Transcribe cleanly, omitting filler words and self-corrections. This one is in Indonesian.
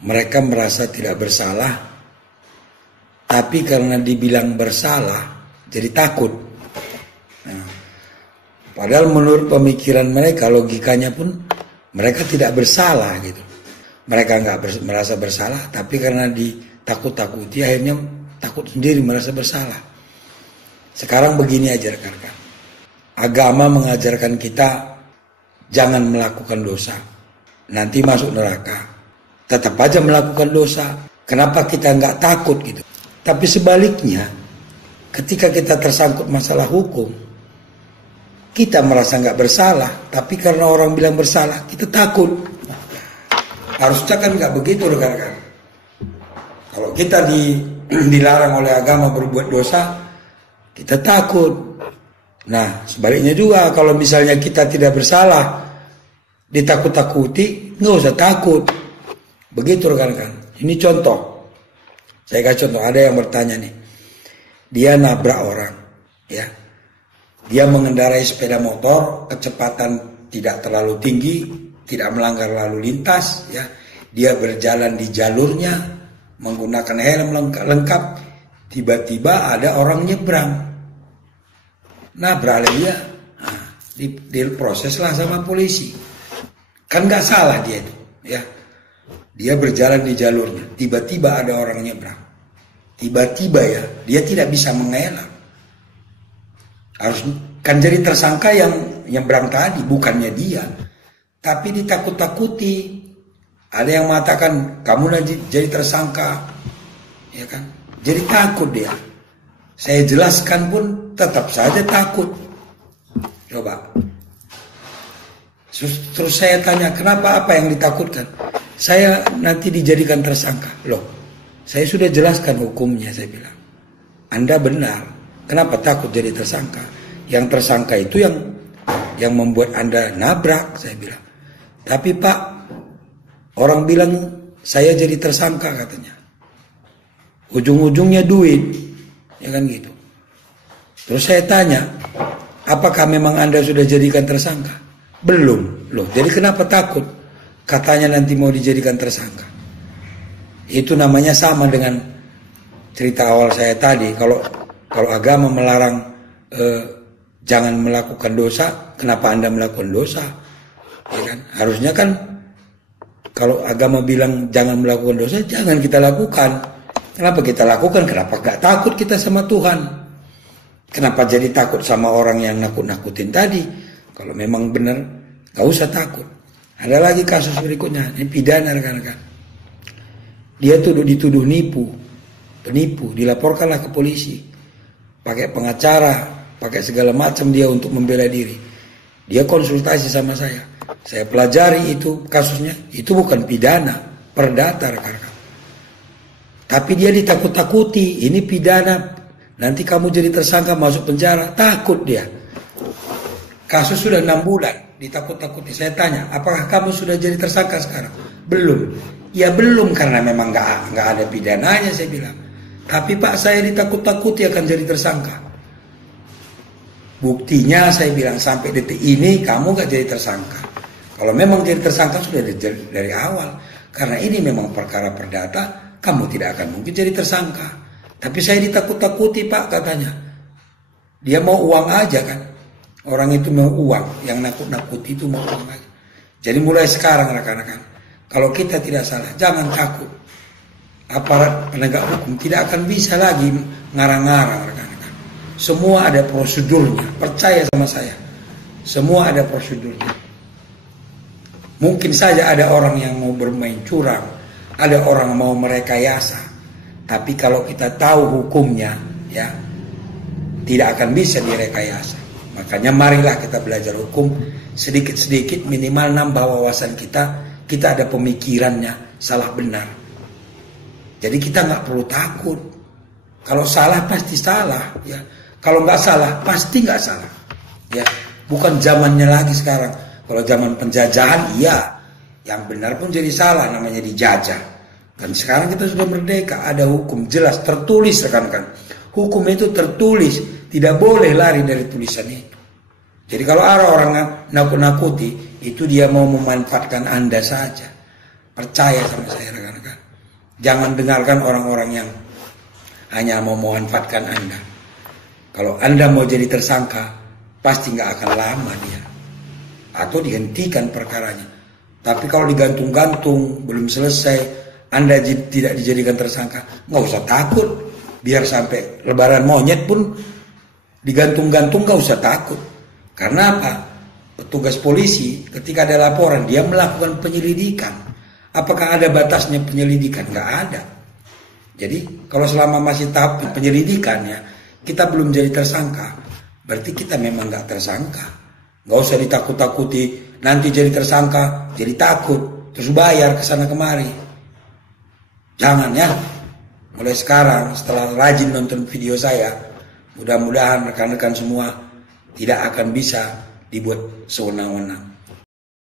mereka merasa tidak bersalah, tapi karena dibilang bersalah jadi takut. Nah, padahal menurut pemikiran mereka, logikanya pun mereka tidak bersalah gitu. Mereka nggak merasa bersalah, tapi karena ditakut-takuti akhirnya takut sendiri merasa bersalah. Sekarang begini aja rekan-rekan. Agama mengajarkan kita jangan melakukan dosa, nanti masuk neraka. Tetap aja melakukan dosa. Kenapa kita nggak takut gitu? Tapi sebaliknya, ketika kita tersangkut masalah hukum, kita merasa nggak bersalah, tapi karena orang bilang bersalah, kita takut. Harusnya kan nggak begitu rekan-rekan. Kalau kita dilarang oleh agama berbuat dosa, kita takut. Nah, sebaliknya juga kalau misalnya kita tidak bersalah, ditakut-takuti, nggak usah takut. Begitu rekan-rekan. Ini contoh. Saya kasih contoh. Ada yang bertanya nih, dia nabrak orang, ya. Dia mengendarai sepeda motor, kecepatan tidak terlalu tinggi, tidak melanggar lalu lintas, ya. Dia berjalan di jalurnya, menggunakan helm lengkap. Tiba-tiba ada orang nyebrang. Nabrak dia, nah, diproseslah sama polisi. Kan nggak salah dia itu, ya. Dia berjalan di jalurnya, tiba-tiba ada orang nyebrang. Tiba-tiba ya, dia tidak bisa mengelak. Harus kan jadi tersangka yang nyebrang tadi, bukannya dia. Tapi ditakut-takuti. Ada yang mengatakan kamu nanti jadi tersangka, ya kan? Jadi takut dia. Saya jelaskan pun tetap saja takut. Coba. Terus saya tanya, kenapa, apa yang ditakutkan? Saya nanti dijadikan tersangka. Loh, saya sudah jelaskan hukumnya, saya bilang. Anda benar. Kenapa takut jadi tersangka? Yang tersangka itu yang membuat Anda nabrak, saya bilang. Tapi Pak, orang bilang saya jadi tersangka katanya. Ujung-ujungnya duit, ya kan gitu. Terus saya tanya, apakah memang Anda sudah jadikan tersangka? Belum. Loh, jadi kenapa takut? Katanya nanti mau dijadikan tersangka. Itu namanya sama dengan cerita awal saya tadi. Kalau agama melarang jangan melakukan dosa, kenapa Anda melakukan dosa? Ya kan? Harusnya kan kalau agama bilang jangan melakukan dosa, jangan kita lakukan. Kenapa kita lakukan? Kenapa gak takut kita sama Tuhan? Kenapa jadi takut sama orang yang nakut-nakutin tadi? Kalau memang benar, gak usah takut. Ada lagi kasus berikutnya, ini pidana rekan-rekan. Dia dituduh penipu, dilaporkanlah ke polisi. Pakai pengacara, pakai segala macam dia untuk membela diri. Dia konsultasi sama saya. Saya pelajari itu kasusnya, itu bukan pidana, perdata rekan-rekan. Tapi dia ditakut-takuti, ini pidana, nanti kamu jadi tersangka masuk penjara, takut dia. Kasus sudah 6 bulan, ditakut-takuti. Saya tanya, apakah kamu sudah jadi tersangka sekarang? Belum. Ya belum karena memang nggak ada pidananya, saya bilang. Tapi Pak, saya ditakut-takuti akan jadi tersangka. Buktinya saya bilang sampai detik ini kamu gak jadi tersangka. Kalau memang jadi tersangka sudah dari awal. Karena ini memang perkara perdata, kamu tidak akan mungkin jadi tersangka. Tapi saya ditakut-takuti Pak katanya. Dia mau uang aja kan. Orang itu mau uang, yang nakut-nakuti itu mau uang aja. Jadi mulai sekarang rekan-rekan, kalau kita tidak salah, jangan takut. Aparat penegak hukum tidak akan bisa lagi ngarang-ngarang rekan-rekan. Semua ada prosedurnya, percaya sama saya. Semua ada prosedurnya. Mungkin saja ada orang yang mau bermain curang, ada orang mau merekayasa. Tapi kalau kita tahu hukumnya, ya tidak akan bisa direkayasa. Makanya marilah kita belajar hukum sedikit-sedikit, minimal nambah wawasan kita. Kita ada pemikirannya salah benar. Jadi kita nggak perlu takut. Kalau salah pasti salah, ya. Kalau nggak salah pasti nggak salah, ya. Bukan zamannya lagi sekarang. Kalau zaman penjajahan, iya, yang benar pun jadi salah, namanya dijajah. Dan sekarang kita sudah merdeka, ada hukum jelas tertulis rekan-rekan. Hukum itu tertulis, tidak boleh lari dari tulisan itu. Jadi kalau ada orang nakut-nakuti, itu dia mau memanfaatkan Anda saja. Percaya sama saya rekan-rekan. Jangan dengarkan orang-orang yang hanya mau memanfaatkan Anda. Kalau Anda mau jadi tersangka, pasti nggak akan lama dia. Atau dihentikan perkaranya. Tapi kalau digantung-gantung, belum selesai, Anda tidak dijadikan tersangka, nggak usah takut. Biar sampai lebaran monyet pun digantung-gantung, nggak usah takut. Karena apa? Petugas polisi ketika ada laporan, dia melakukan penyelidikan. Apakah ada batasnya penyelidikan? Nggak ada. Jadi kalau selama masih tahap penyelidikan ya, kita belum jadi tersangka, berarti kita memang nggak tersangka. Nggak usah ditakut-takuti, nanti jadi tersangka, jadi takut, terus bayar ke sana kemari. Jangan ya. Mulai sekarang setelah rajin nonton video saya, mudah-mudahan rekan-rekan semua tidak akan bisa dibuat sewenang-wenang.